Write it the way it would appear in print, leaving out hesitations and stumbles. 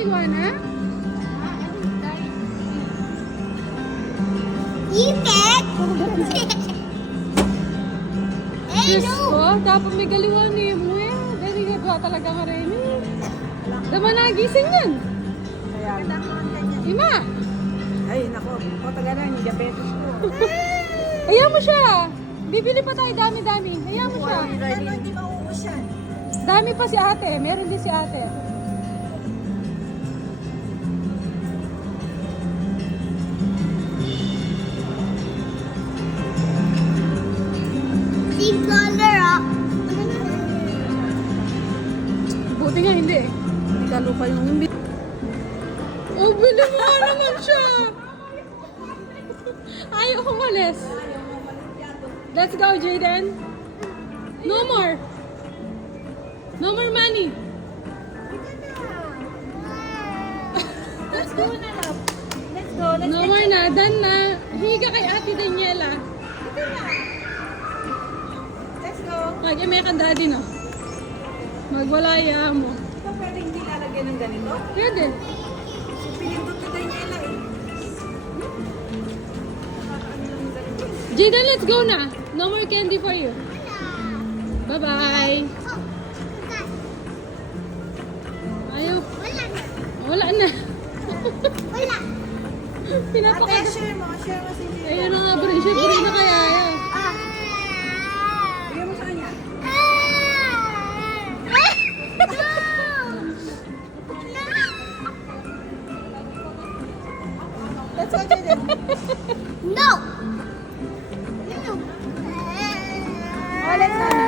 iguana? Itik! Diyos ko, dapat may galiwan ni mo eh. Dahil nagawa talaga ka rin eh. Daman nagising yan. Kaya, Ima, ay, nako. O, taga na, yung diabetes ko. hayaan mo siya. Bibili pa tayo dami-dami. Hayaan mo siya. Ano, hindi mauubos yan. Dami pa si ate. Meron din si ate. Same color, ah. Buti nga hindi eh. Hindi ka lupa yung Oh, bili mo nga naman siya. Ayaw umalis. Let's go, Jaden. No more. No more money. Let's go na, love. Let's go. No more na. Done na. Higa kay Ate Daniela. Let's go. Mag-eme ka daddy, no? Magwalaya mo. Ito pwede hindi lalagyan ng ganito. Pwede. So, pinindot ni Daniela eh. Jaden, let's go na. No more candy for you. Bye-bye. Ayaw. Wala na. Wala na. Wala. Pinapaka... Ate, share mo si Gio. Ayun na nga, bro. Siyempre na kaya yan. Ah. Bigyan mo sa kanya. Let's go, Jaden. No! No! Oh, let's go.